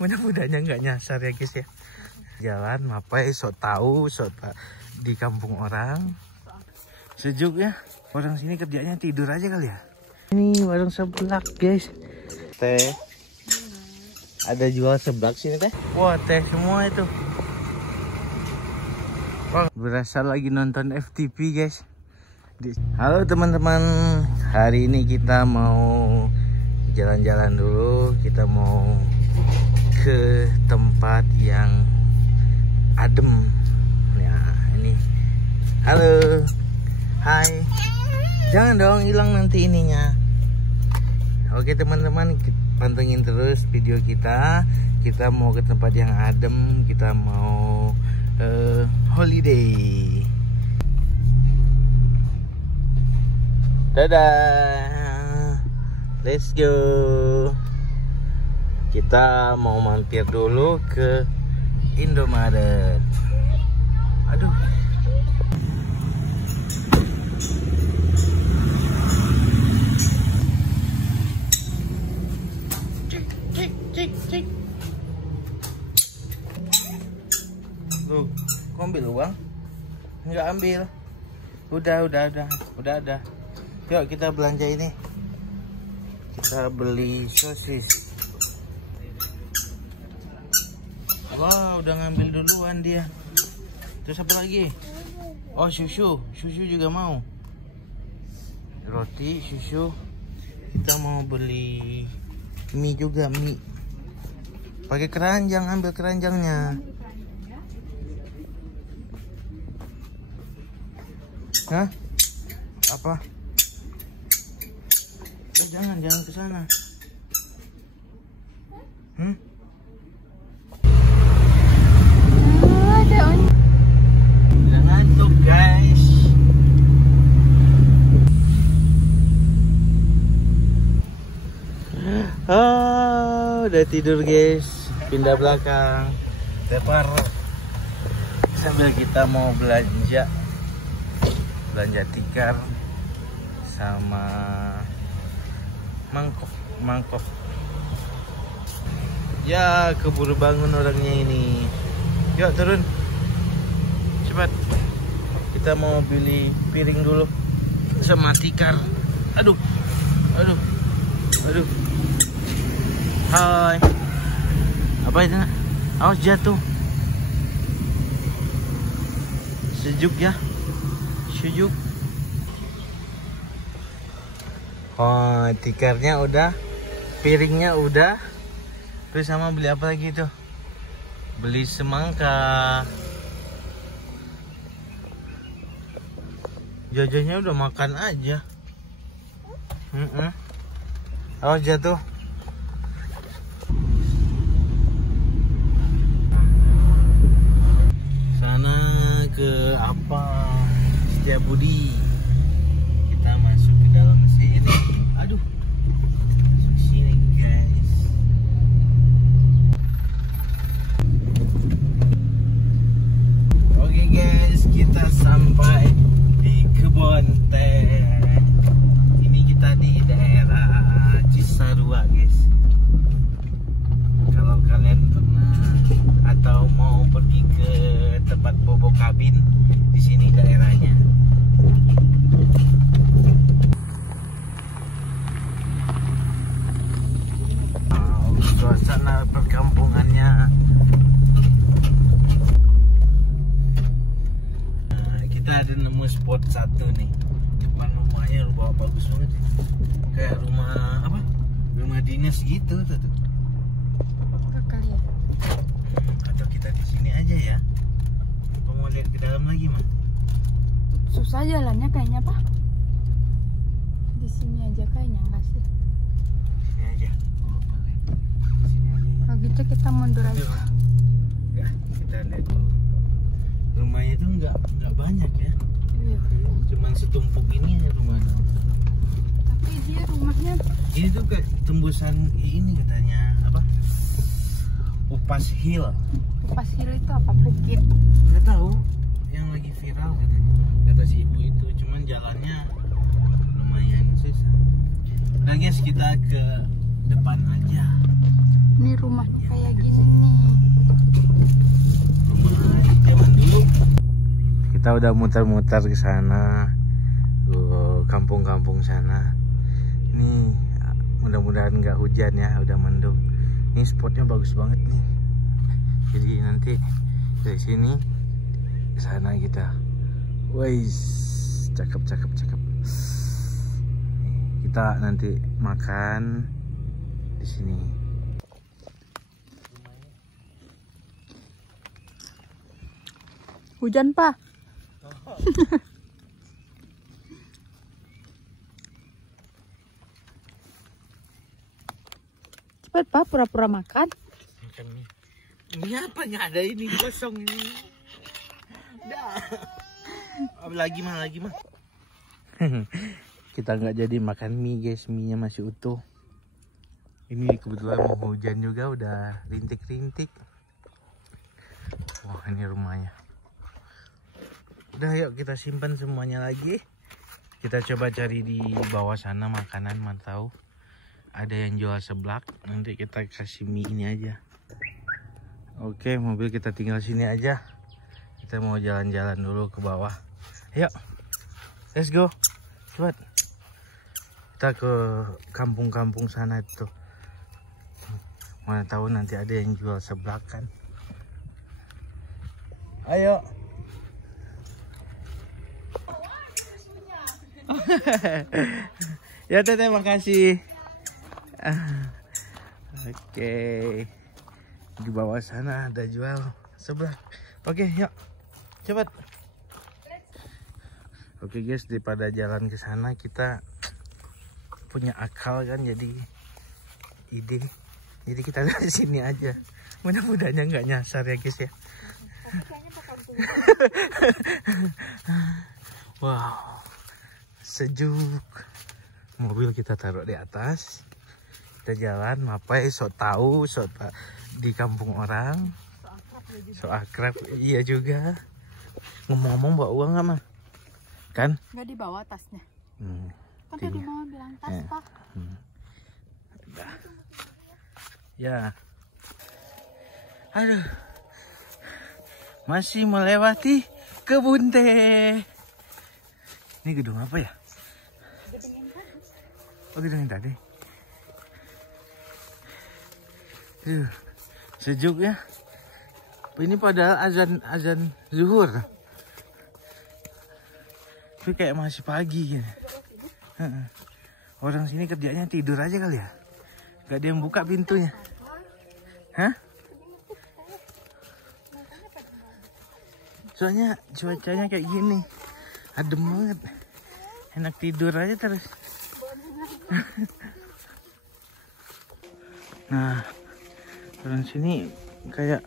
Mudah-mudahnya nggak nyasar ya guys ya. Jalan mapai sok tahu di kampung orang. Sejuk ya. Orang sini kerjanya tidur aja kali ya. Ini warung seblak guys. Teh. Ada jual seblak sini teh. Wah teh semua itu. Wah, berasa lagi nonton FTV guys. Halo teman-teman. Hari ini kita mau jalan-jalan dulu. Kita mau ke tempat yang adem. Ya ini. Halo. Hai. Jangan dong hilang nanti ininya. Oke teman-teman, pantengin terus video kita. Kita mau ke tempat yang adem. Kita mau holiday. Dadah. Let's go. Kita mau mampir dulu ke Indomaret. Aduh. Cik. Tuh, kau ambil uang? Enggak ambil. Udah ada. Yuk kita belanja ini. Kita beli sosis. Wah, udah ngambil duluan dia. Terus apa lagi? Oh, susu juga mau. Roti, susu. Kita mau beli mie juga, mie. Pakai keranjang, ambil keranjangnya. Hah? Apa? Jangan ke sana. Udah ngantuk guys. Udah tidur guys. Pindah belakang. Tepar. Sambil kita mau belanja tikar sama mangkok. Ya, keburu bangun orangnya ini. Yuk turun. Cepat. Kita mau beli piring dulu sama tikar. Aduh. Hai. Apa itu nak? Awas jatuh. Sejuk ya. Sejuk. Oh, tikarnya udah, piringnya udah. Terus sama beli apa lagi tuh? Beli semangka. Jajannya udah makan aja. Awas jatuh. Sana ke apa? Setiabudi. Kita masuk ke dalam sini. Aduh. Masuk sini guys. Oke guys, kita sampai di kebun teh. Ini kita di daerah Cisarua guys. Kalau kalian pernah atau mau pergi ke tempat bobo kabin, di sini daerahnya. Suasana perkampungannya. Kita ada nemu spot satu nih. Depan rumahnya rumah bagus banget. Kayak rumah apa? Rumah dinas gitu tuh. Kali ya. Atau kita di sini aja ya. Apa mau lihat ke dalam lagi, Mak? Susah jalannya kayaknya, Pak. Di sini aja kayaknya nggak sih? Sini aja. Sini aja ya. Kalau gitu kita mundur aja. Enggak, kita lihat dulu. Rumahnya itu nggak banyak ya. Iya. Cuman setumpuk ini ya rumahnya. Tapi dia rumahnya Ini tuh kayak tembusan ini katanya apa? Upas Hill. Upas Hill itu apa? Bukit. Nggak tahu. Yang lagi viral katanya. Kata si ibu itu. Cuman jalannya lumayan susah. Nah guys, kita ke depan aja. Ini rumahnya kayak gini nih. Zaman dulu. Kita udah muter-muter ke sana, ke kampung-kampung sana. Ini mudah-mudahan nggak hujan ya, udah mendung. Ini spotnya bagus banget nih. Jadi nanti dari sini ke sana kita. Wais, cakep. Kita nanti makan di sini. Hujan, Pak. Cepet, Pak, pura-pura makan. Makan nih. Ini apa nggak ada ini kosong ini. Dah. Lagi mah. Kita nggak jadi makan mie guys, mie-nya masih utuh. Ini kebetulan mau hujan juga, udah rintik-rintik. Wah, ini rumahnya. Udah, yuk kita simpan semuanya lagi. Kita coba cari di bawah sana makanan, mana tahu ada yang jual seblak. Nanti kita kasih mie ini aja. Oke, mobil kita tinggal sini aja. Kita mau jalan-jalan dulu ke bawah. Ayo, let's go. Cepat. Kita ke kampung-kampung sana itu. Mana tahu nanti ada yang jual seblak kan. Ayo. Ya teteh, makasih. Oke. Di bawah sana ada jual seblak. Oke, yuk. Cepat. Oke guys, daripada jalan ke sana kita punya akal kan, jadi ide. Jadi kita dari sini aja. Mudah-mudahan nggak nyasar ya guys ya. Wow, sejuk. Mobil kita taruh di atas. Kita jalan, mapai sok tahu, sok di kampung orang. So akrab, iya juga. Ngomong-ngomong bawa uang nggak mah? Kan? Nggak dibawa tasnya. Kan Tinggal. tadi mama bilang tas, Pak. Ya. Aduh. Masih melewati kebun teh. Ini gedung apa ya? Oh, gedung yang tadi. Sejuk ya. Ini padahal azan zuhur. Tapi kayak masih pagi ya. Orang sini kerjanya tidur aja kali ya. Gak ada yang buka pintunya. Hah? Soalnya cuacanya kayak gini. Adem banget. Enak tidur aja terus. Nah, orang sini kayak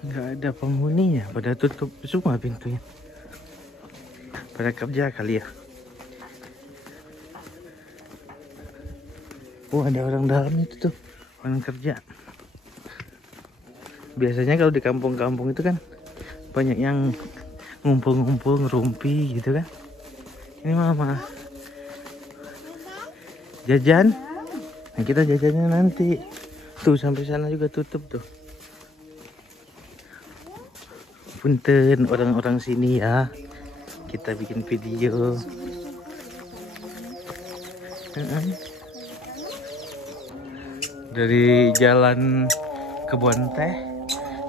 nggak ada penghuninya, pada tutup semua pintunya. Pada kerja kali ya. Oh, ada orang dalam itu tuh, orang kerja. Biasanya kalau di kampung-kampung itu kan banyak yang ngumpul-ngumpul ngerumpi gitu kan. Ini mama jajan. Nah, kita jajannya nanti. Tuh sampai sana juga tutup tuh. Punten orang-orang sini ya. Kita bikin video. Dari jalan kebun teh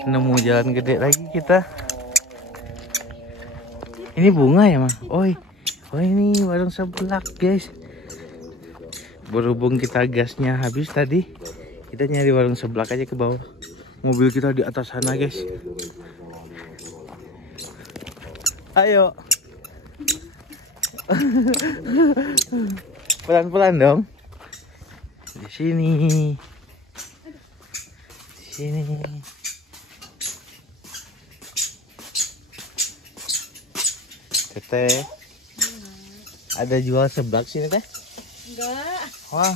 nemu jalan gede lagi kita. Ini bunga ya mah? Oh ini warung seblak guys. Berhubung kita gasnya habis tadi, kita nyari warung seblak aja ke bawah. Mobil kita di atas sana guys. Ayo. Pelan-pelan dong. Di sini. Di sini. Teteh. Ada jual seblak sini teh? Enggak. Wah.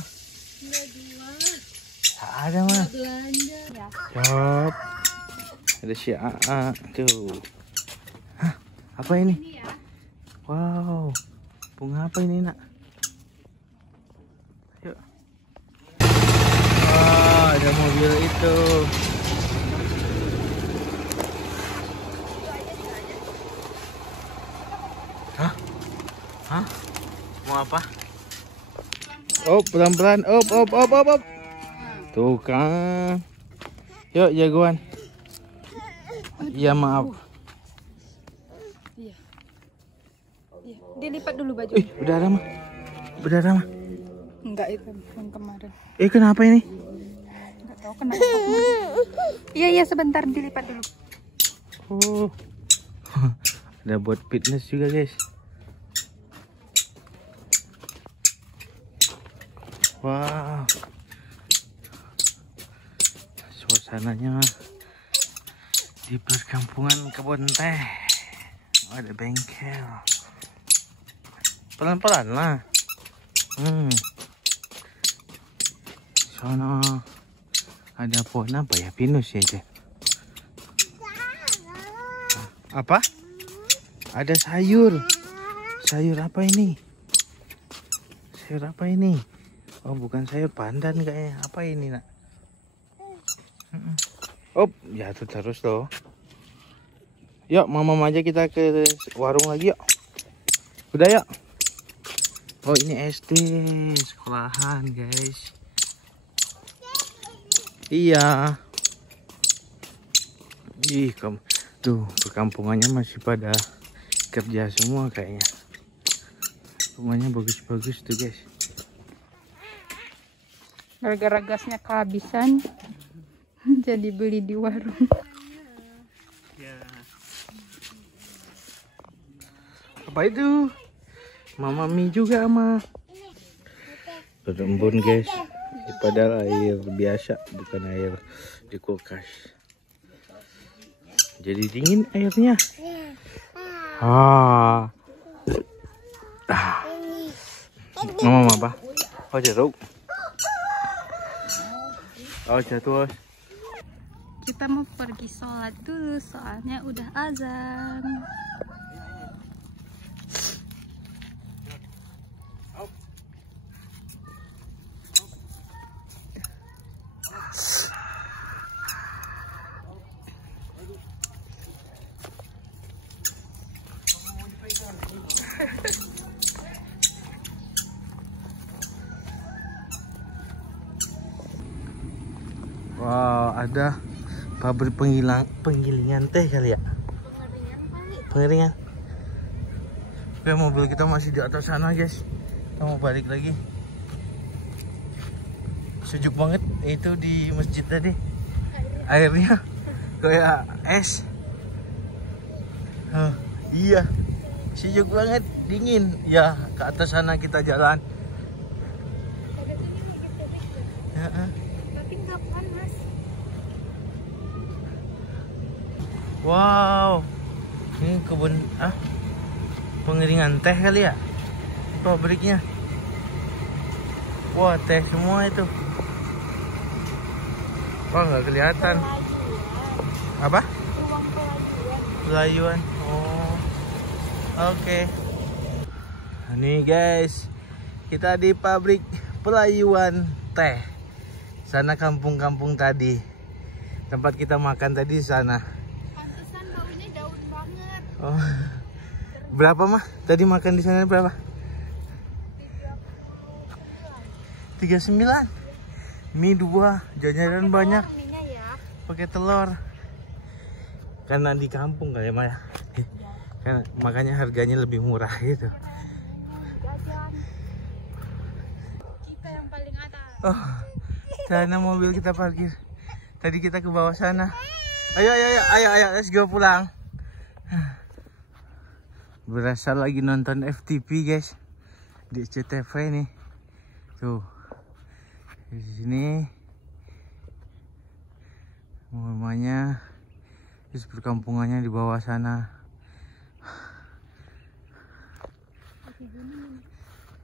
Enggak jual. Ada mah. Belanja. Ya. Cop. Ada si AA tuh. Hah, apa ini? Ini ya. Wow. Bunga apa ini, Nak? Yuk. Ada mobil itu. Hah? Hah? Mau apa? Oh, pelan-pelan. Op. Tuh kan. Yuk, jagoan. Iya, maaf. Iya. Dilipat dulu baju. Berdarah mah. Berdarah mah. Enggak, itu yang kemarin. Kenapa ini? Enggak tahu kenapa. Iya, sebentar dilipat dulu. Oh. Ada buat fitness juga, guys. Wow. Suasananya di perkampungan kebun teh. Ada bengkel. Pelan-pelan lah. Sono ada pohon apa ya? Pinus ya itu. Apa? Ada sayur. Sayur apa ini? Sayur apa ini? Oh, bukan sayur pandan kayaknya. Apa ini, Nak? Oh, jatuh terus loh. Yuk, mama aja kita ke warung lagi yuk. Udah yuk. Oh, ini SD sekolahan, guys. Iya. Ih, tuh perkampungannya masih pada kerja semua kayaknya. Rumahnya bagus-bagus tuh, guys. Gara-gara gasnya kehabisan, jadi beli di warung. Ya. Apa itu? Mama mie juga sama. Berembun, guys. Padahal air biasa, bukan air di kulkas. Jadi dingin airnya. Mama apa? Oh, jeruk. Oh, jatuh. Kita mau pergi sholat dulu, soalnya udah azan. Wow, ada pabrik penggilingan teh kali ya? Pengeringan. Oke, mobil kita masih di atas sana, guys. Kita mau balik lagi. Sejuk banget itu di masjid tadi. Airnya kayak es. Iya, sejuk banget, dingin. Ya, ke atas sana kita jalan. Wow, ini kebun pengeringan teh kali ya, pabriknya. Wah, teh semua itu. Wah, nggak kelihatan. Apa? Pelayuan. Oh, oke. Nih guys, kita di pabrik pelayuan teh. Sana kampung-kampung tadi. Tempat kita makan tadi sana. Oh, berapa mah? Tadi makan di sana berapa? 39. Mie 2, jajanan banyak. Pakai telur. Karena di kampung kali ya, Maya. Kan makanya harganya lebih murah gitu. Kita yang paling atas. Oh, sana mobil kita parkir. Tadi kita ke bawah sana. Ayo, let's go pulang. Berasa lagi nonton FTV, guys, di SCTV nih. Tuh, di sini rumahnya, terus perkampungannya di bawah sana.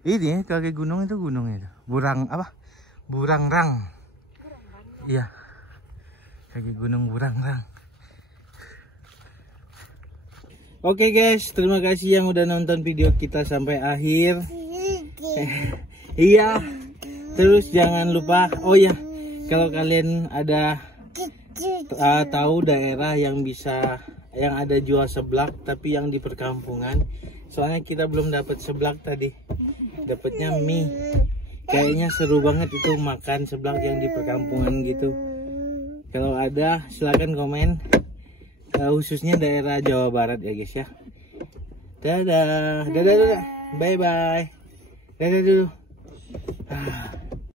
Ini kaki gunung itu gunung itu. Burangrang. Iya, kaki gunung Burangrang. Oke guys, terima kasih yang udah nonton video kita sampai akhir. Iya. Terus jangan lupa, oh ya, Kalau kalian ada tahu daerah yang ada jual seblak tapi yang di perkampungan, soalnya kita belum dapat seblak tadi, dapatnya mie. Kayaknya seru banget itu makan seblak yang di perkampungan gitu. Kalau ada silahkan komen, khususnya daerah Jawa Barat ya guys ya. Dadah, dadah, dadah, bye bye, dadah dulu.